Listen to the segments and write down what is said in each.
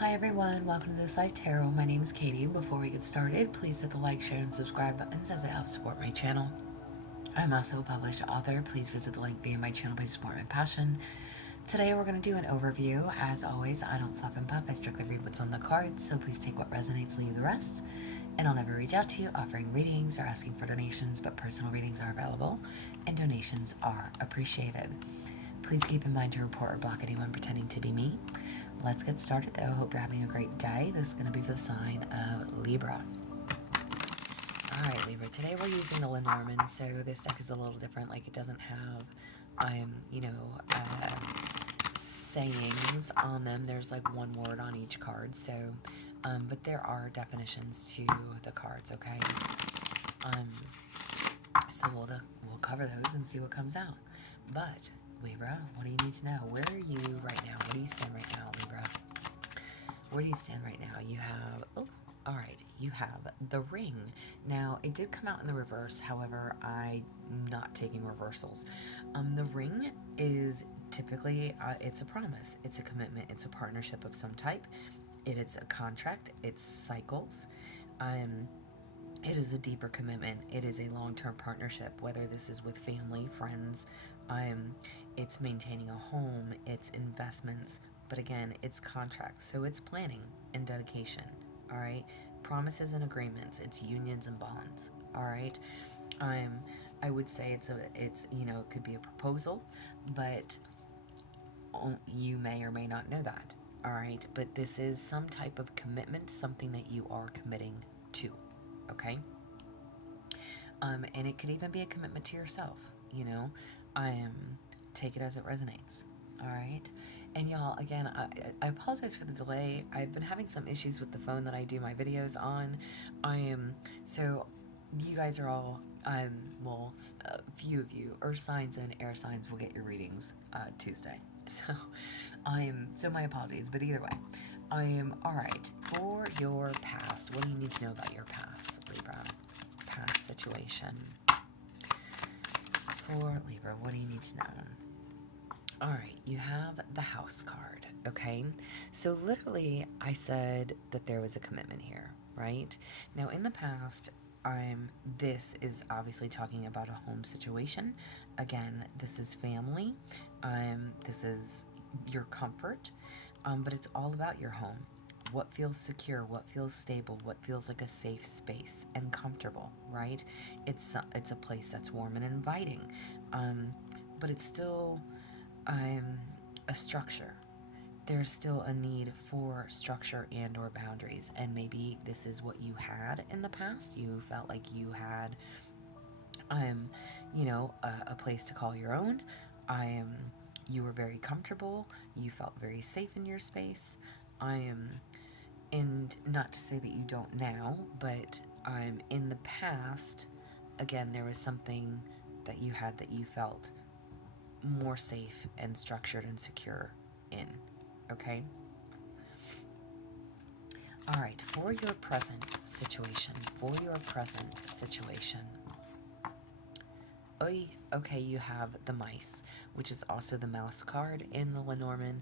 Hi everyone, welcome to This Life Tarot. My name is Katie. Before we get started, please hit the like, share, and subscribe buttons as it helps support my channel. I'm also a published author. Please visit the link via my channel page to support my passion. Today we're going to do an overview. As always, I don't fluff and puff. I strictly read what's on the cards, so please take what resonates, leave the rest. And I'll never reach out to you offering readings or asking for donations, but personal readings are available and donations are appreciated. Please keep in mind to report or block anyone pretending to be me. Let's get started though. Hope you're having a great day. This is going to be for the sign of Libra. Alright Libra, today we're using the Lenormand, so this deck is a little different. Like, it doesn't have, sayings on them. There's like one word on each card, so, but there are definitions to the cards, okay? So we'll cover those and see what comes out. But Libra, what do you need to know? Where are you right now? Where do you stand right now, Libra? Where do you stand right now? You have, alright, you have the Ring. Now, it did come out in the reverse, however, I'm not taking reversals. The Ring is typically, it's a promise, it's a commitment, it's a partnership of some type. It's a contract, it's cycles. It is a deeper commitment. It is a long-term partnership, whether this is with family, friends, it's maintaining a home, it's investments, but again, it's contracts. So it's planning and dedication, all right? Promises and agreements, it's unions and bonds, all right? I would say it's it could be a proposal, but you may or may not know that, all right? But this is some type of commitment, something that you are committing to. Okay? And it could even be a commitment to yourself, take it as it resonates, all right? And y'all, again, I apologize for the delay. I've been having some issues with the phone that I do my videos on. So you guys are all, a few of you, earth signs and air signs will get your readings Tuesday. So my apologies, but either way, all right. For your past, what do you need to know about your past, Libra? Past situation. For Libra, what do you need to know? All right, you have the House card, okay? So literally, I said that there was a commitment here, right? Now, in the past, this is obviously talking about a home situation. Again, this is family. This is your comfort, but it's all about your home. What feels secure, what feels stable, what feels like a safe space and comfortable, right? It's a place that's warm and inviting, but it's still a structure. There's still a need for structure and or boundaries, and maybe this is what you had in the past. You felt like you had a place to call your own. You were very comfortable, you felt very safe in your space. And not to say that you don't now, but in the past, again, there was something that you had that you felt more safe and structured and secure in, okay? All right, for your present situation, okay, you have the Mice, which is also the Mouse card in the Lenormand.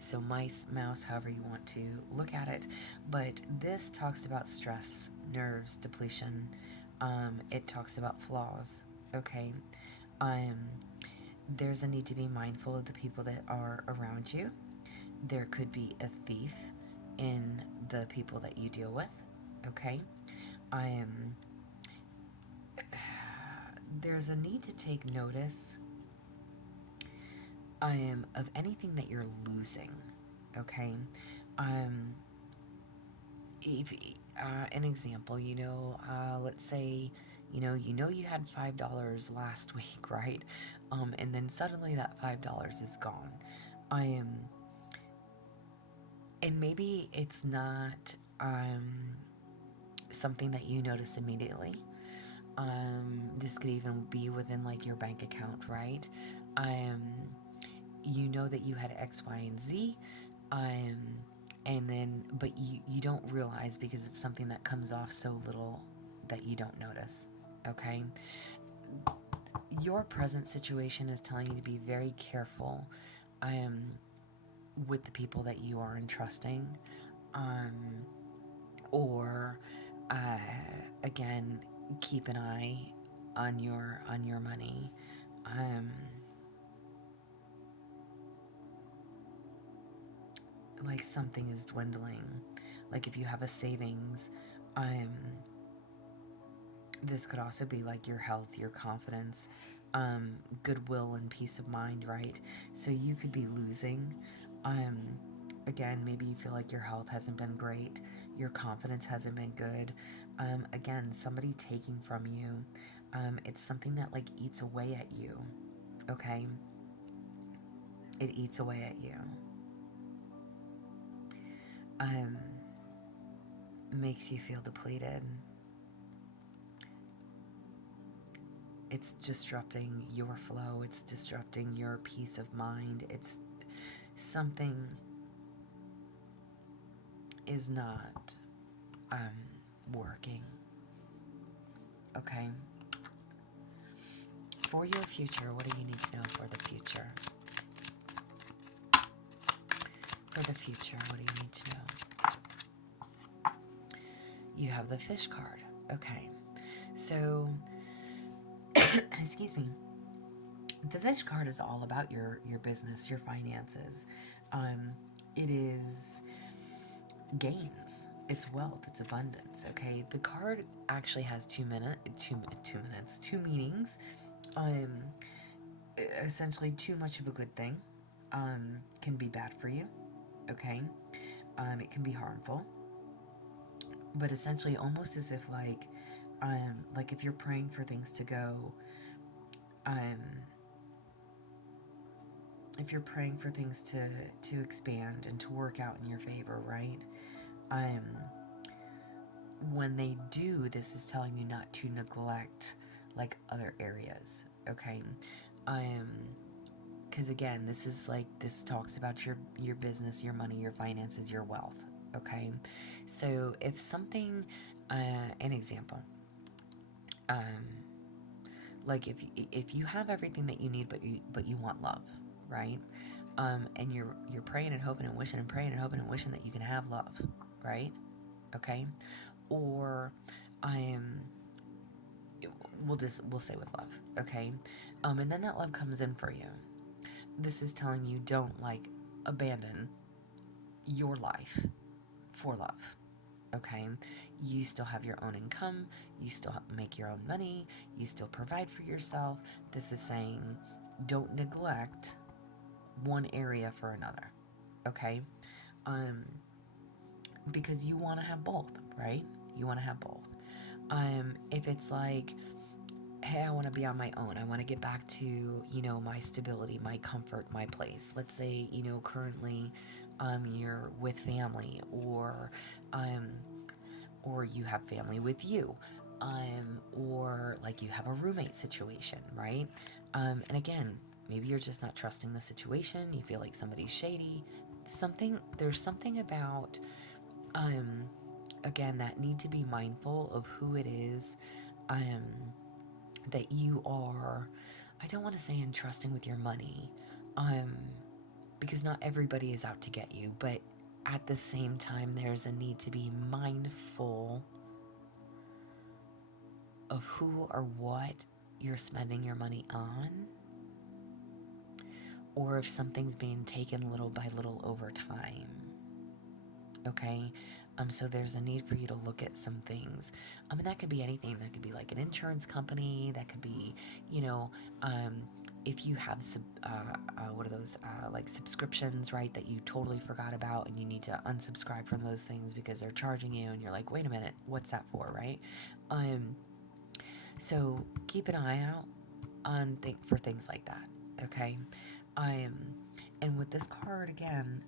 So mice, mouse, however you want to look at it, but this talks about stress, nerves, depletion. It talks about flaws, okay? There's a need to be mindful of the people that are around you. There could be a thief in the people that you deal with, okay? There's a need to take notice of anything that you're losing, okay? If an example, let's say you had $5 last week, right? And then suddenly that $5 is gone. And maybe it's not something that you notice immediately. This could even be within like your bank account, right? You know that you had X, Y, and Z, and then, but you don't realize because it's something that comes off so little that you don't notice, okay? Your present situation is telling you to be very careful with the people that you are entrusting, or again, keep an eye on your money. Like something is dwindling. Like if you have a savings, this could also be like your health, your confidence, goodwill and peace of mind, right? So you could be losing. Again, maybe you feel like your health hasn't been great, your confidence hasn't been good. Again, somebody taking from you. It's something that like eats away at you, okay? It eats away at you. Makes you feel depleted. It's disrupting your flow. It's disrupting your peace of mind. It's something is not working. Okay? For your future, what do you need to know for the future? For the future, what do you need to know? You have the fish card. Okay. So, excuse me. The fish card is all about your business, your finances. It is gains. It's wealth. It's abundance. Okay. The card actually has two meanings. Essentially, too much of a good thing can be bad for you. Okay. It can be harmful. But essentially, almost as if like if you're praying for things to go, if you're praying for things to expand and to work out in your favor, right? When they do, this is telling you not to neglect like other areas, okay? Because again, this talks about your business, your money, your finances, your wealth, okay? So if something, an example, like if you have everything that you need, but you want love, right? And you're praying and hoping and wishing and praying and hoping and wishing that you can have love, right? Okay, or we'll say with love, okay, and then that love comes in for you. This is telling you don't like abandon your life for love. Okay, you still have your own income, you still make your own money, you still provide for yourself. This is saying don't neglect one area for another, okay? Because you want to have both, right? You want to have both. If it's like, hey, I want to be on my own, I want to get back to, my stability, my comfort, my place. Let's say, currently you're with family, or you have family with you, or like you have a roommate situation, right? And again, maybe you're just not trusting the situation, you feel like somebody's shady. There's something about, again, that need to be mindful of who it is that you are, I don't want to say entrusting with your money, because not everybody is out to get you, but at the same time, there's a need to be mindful of who or what you're spending your money on, or if something's being taken little by little over time. Okay? So there's a need for you to look at some things. And that could be anything. That could be like an insurance company. That could be, if you have what are those, like subscriptions, right, that you totally forgot about and you need to unsubscribe from those things because they're charging you and you're like, wait a minute, what's that for, right? So keep an eye out for things like that, okay? And with this card, again,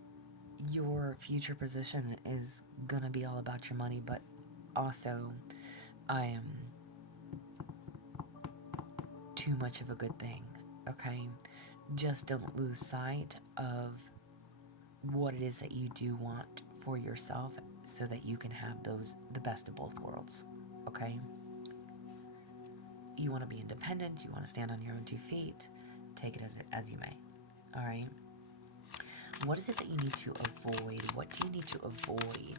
your future position is gonna be all about your money, but also, too much of a good thing, okay? Just don't lose sight of what it is that you do want for yourself so that you can have the best of both worlds, okay? You want to be independent, you want to stand on your own 2 feet, take it as you may, all right? What is it that you need to avoid? What do you need to avoid?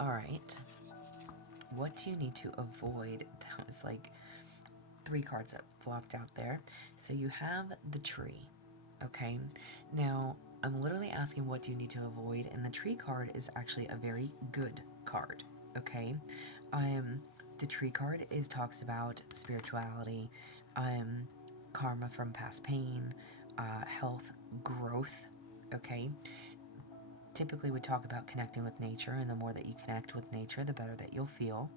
All right. What do you need to avoid? That was like 3 cards that flopped out there. So you have the tree, okay? Now, I'm literally asking what do you need to avoid, and the tree card is actually a very good card, okay? The tree card talks about spirituality, karma from past pain, health, growth, okay? Typically we talk about connecting with nature, and the more that you connect with nature, the better that you'll feel.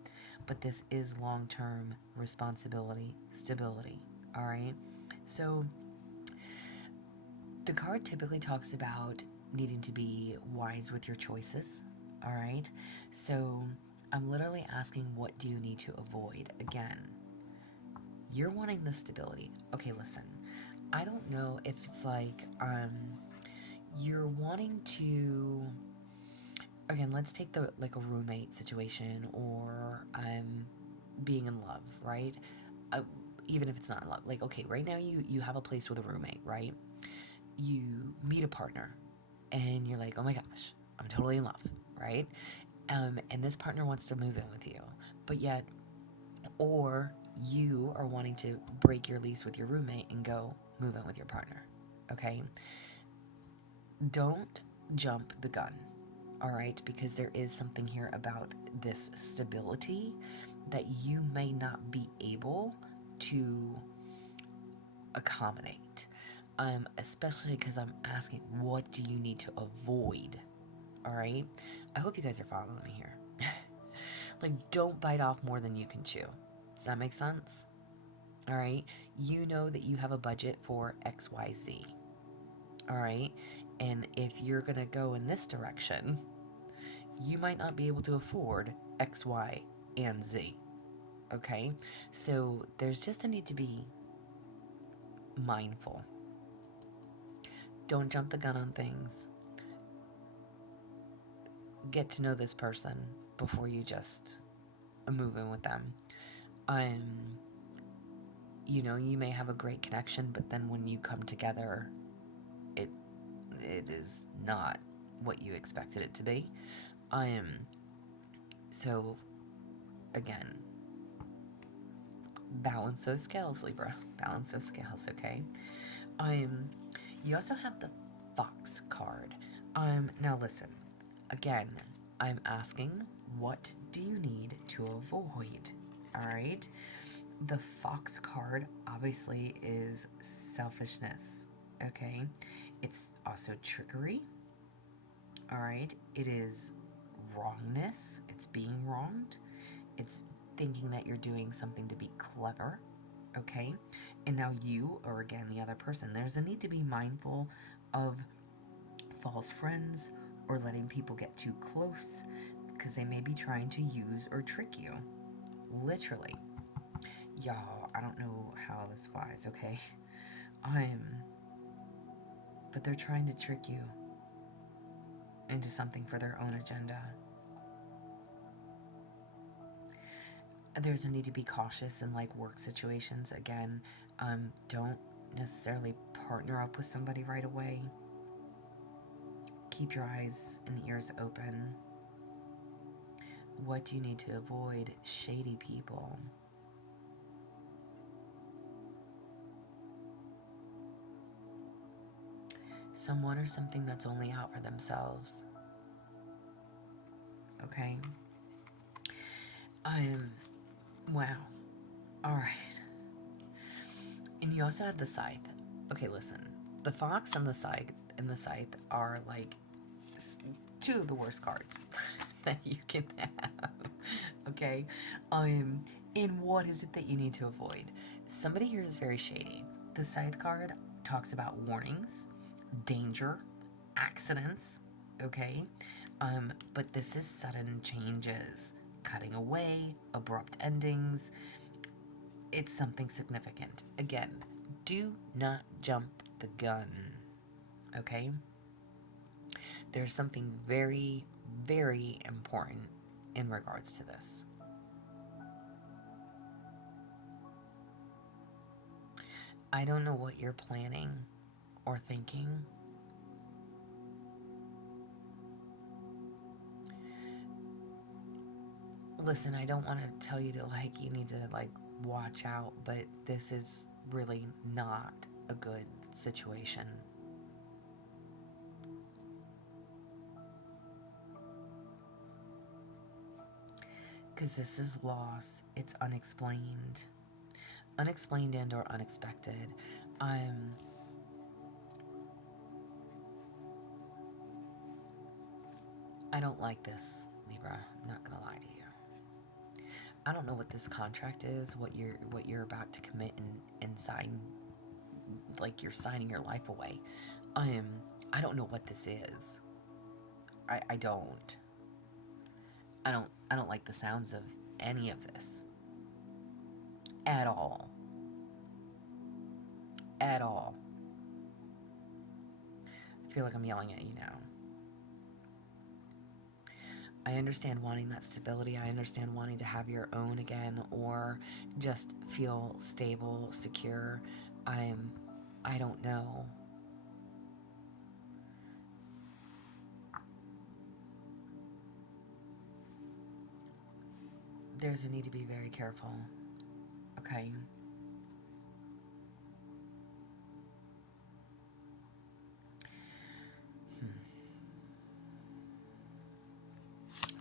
But this is long-term responsibility, stability, all right? So the card typically talks about needing to be wise with your choices, all right? So I'm literally asking, what do you need to avoid? Again, you're wanting the stability. Okay, listen, I don't know if it's like you're wanting to, again, let's take the like a roommate situation, or being in love, right? Even if it's not in love, like, okay, right now you have a place with a roommate, right? You meet a partner and you're like, oh my gosh, I'm totally in love, right? And this partner wants to move in with you, but yet, or you are wanting to break your lease with your roommate and go move in with your partner, okay? Don't jump the gun, all right? Because there is something here about this stability that you may not be able to accommodate. Especially because I'm asking, what do you need to avoid? All right? I hope you guys are following me here. Like, don't bite off more than you can chew. Does that make sense? All right? You know that you have a budget for XYZ. All right? And if you're going to go in this direction, you might not be able to afford X, Y, and Z. Okay? So there's just a need to be mindful. Don't jump the gun on things. Get to know this person before you just move in with them. You know, you may have a great connection, but then when you come together, it is not what you expected it to be. So again, balance those scales, Libra. Balance those scales, okay? You also have the Fox card. Now listen, again, I'm asking, what do you need to avoid? All right? The Fox card obviously is selfishness, okay? It's also trickery, all right? It is wrongness. It's being wronged. It's thinking that you're doing something to be clever, okay? And now you, or again, the other person, there's a need to be mindful of false friends or letting people get too close because they may be trying to use or trick you. Literally. Y'all, I don't know how this flies, okay? But they're trying to trick you into something for their own agenda. There's a need to be cautious in like work situations. Again, don't necessarily partner up with somebody right away. Keep your eyes and ears open. What do you need to avoid? Shady people. Someone or something that's only out for themselves. Okay? Wow. Alright. And you also had the scythe. Okay, listen. The fox and the scythe are like 2 of the worst cards that you can have. Okay? And what is it that you need to avoid? Somebody here is very shady. The scythe card talks about warnings, danger, accidents, okay? But this is sudden changes, cutting away, abrupt endings. It's something significant. Again, do not jump the gun, okay? There's something very, very important in regards to this. I don't know what you're planning or thinking, Listen, I don't want to tell you to, like, you need to, like, watch out, but this is really not a good situation. Because this is loss. It's unexplained. Unexplained and or unexpected. I don't like this, Libra. I'm not gonna lie to you. I don't know what this contract is, what you're about to commit and sign, like you're signing your life away. I don't know what this is. I don't. I don't like the sounds of any of this. At all. At all. I feel like I'm yelling at you now. I understand wanting that stability. I understand wanting to have your own again, or just feel stable, secure. I don't know. There's a need to be very careful. Okay.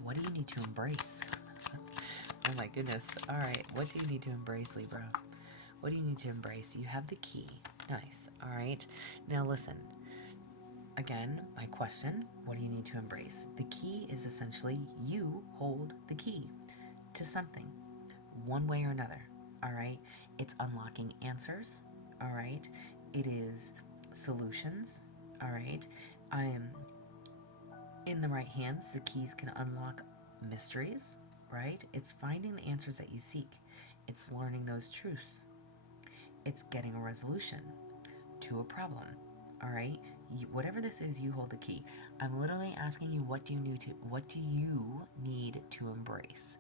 What do you need to embrace? Oh my goodness. All right. What do you need to embrace, Libra? What do you need to embrace? You have the key. Nice. All right. Now listen. Again, my question, what do you need to embrace? The key is essentially you hold the key to something, one way or another. All right. It's unlocking answers. All right. It is solutions. All right. In the right hands, the keys can unlock mysteries, right? It's finding the answers that you seek. It's learning those truths. It's getting a resolution to a problem, all right? Whatever this is, you hold the key. I'm literally asking you, what do you need to embrace?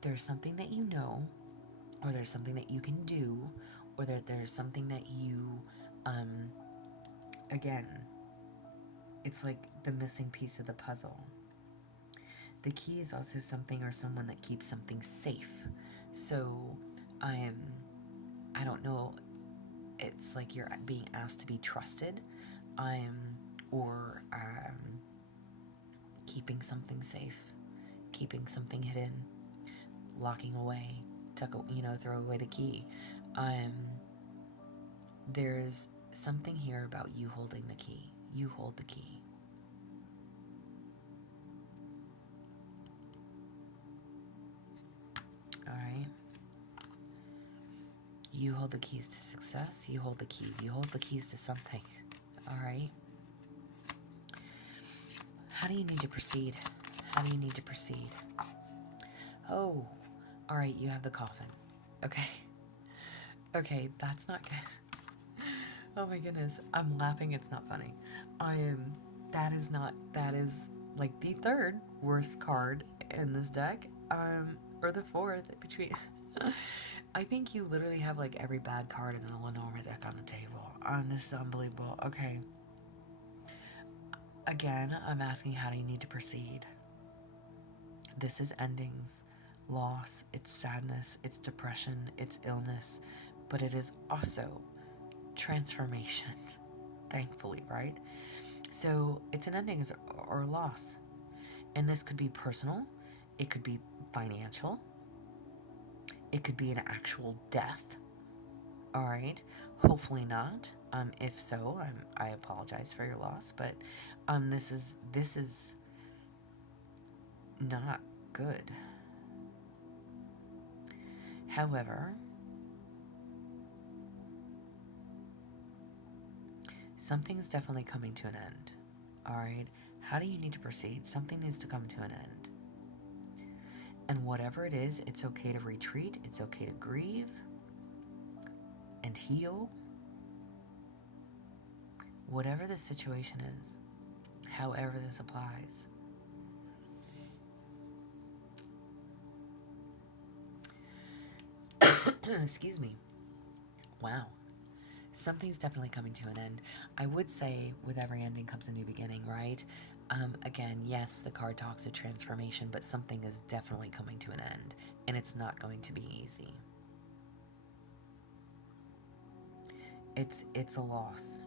There's something that you know, or there's something that you can do, or that there's something that you, again, it's like the missing piece of the puzzle. The key is also something or someone that keeps something safe. So I don't know, it's like you're being asked to be trusted, or keeping something safe, keeping something hidden, locking away, throw away the key. There's something here about you holding the key. You hold the key. All right. You hold the keys to success. You hold the keys. You hold the keys to something. All right. How do you need to proceed? How do you need to proceed? Oh, all right. You have the coffin. Okay. Okay, that's not good. Oh my goodness. I'm laughing. It's not funny. That is like the third worst card in this deck. Or the fourth between. I think you literally have like every bad card in the Lenormand deck on the table. This is unbelievable. Okay. Again, I'm asking, how do you need to proceed? This is endings, loss, it's sadness, it's depression, it's illness, but it is also transformation, thankfully, right? So it's an endings or loss. And this could be personal, it could be financial, it could be an actual death. All right, hopefully not. If so, I apologize for your loss, but this is not good. However, something is definitely coming to an end. All right, how do you need to proceed? Something needs to come to an end. And whatever it is, it's okay to retreat. It's okay to grieve and heal. Whatever the situation is, however this applies. Excuse me. Wow. Something's definitely coming to an end. I would say with every ending comes a new beginning, right? Again, yes, the card talks of transformation, but something is definitely coming to an end, and it's not going to be easy. It's a loss.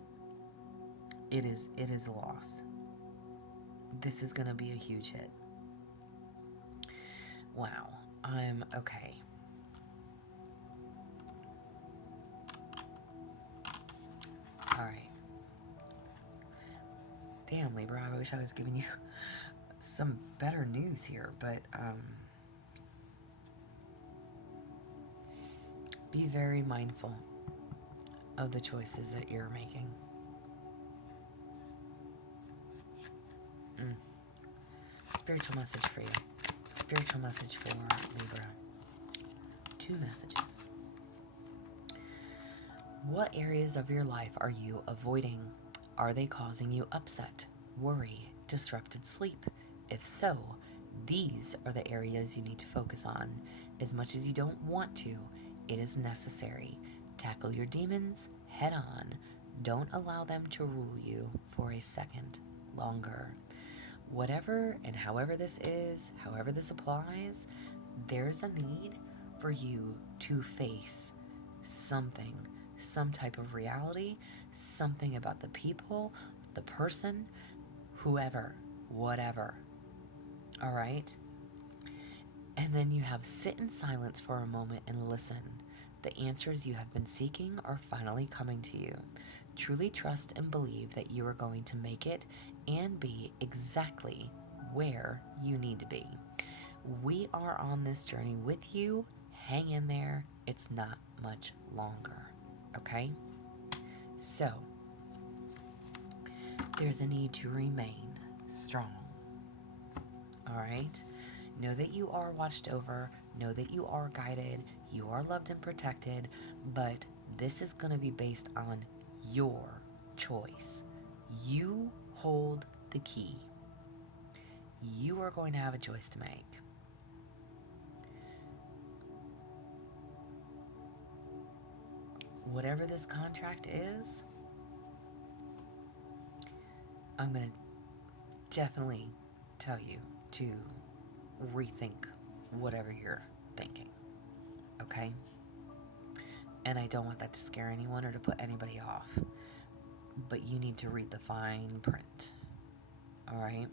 It is a loss. This is going to be a huge hit. Wow. I'm okay. All right. Damn, Libra, I wish I was giving you some better news here, but be very mindful of the choices that you're making. Spiritual message for you. Spiritual message for Libra. 2 messages. What areas of your life are you avoiding? Are they causing you upset, worry, disrupted sleep? If so, these are the areas you need to focus on. As much as you don't want to, it is necessary. Tackle your demons head on. Don't allow them to rule you for a second longer. Whatever and however this is, however this applies, there's a need for you to face something, some type of reality, something about the people, the person, whoever, whatever. All right? And then you have sit in silence for a moment and listen. The answers you have been seeking are finally coming to you. Truly trust and believe that you are going to make it and be exactly where you need to be. We are on this journey with you. Hang in there. It's not much longer. Okay? So, there's a need to remain strong. All right? Know that you are watched over. Know that you are guided. You are loved and protected. But this is going to be based on your choice. You hold the key. You are going to have a choice to make. Whatever this contract is, I'm going to definitely tell you to rethink whatever you're thinking. Okay? And I don't want that to scare anyone or to put anybody off. But you need to read the fine print. Alright?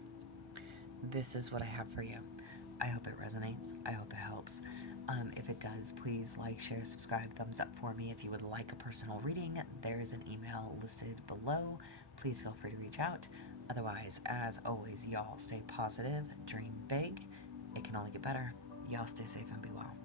This is what I have for you. I hope it resonates. I hope it helps. If it does, please like, share, subscribe, thumbs up for me. If you would like a personal reading, there is an email listed below. Please feel free to reach out. Otherwise, as always, y'all stay positive, dream big. It can only get better. Y'all stay safe and be well.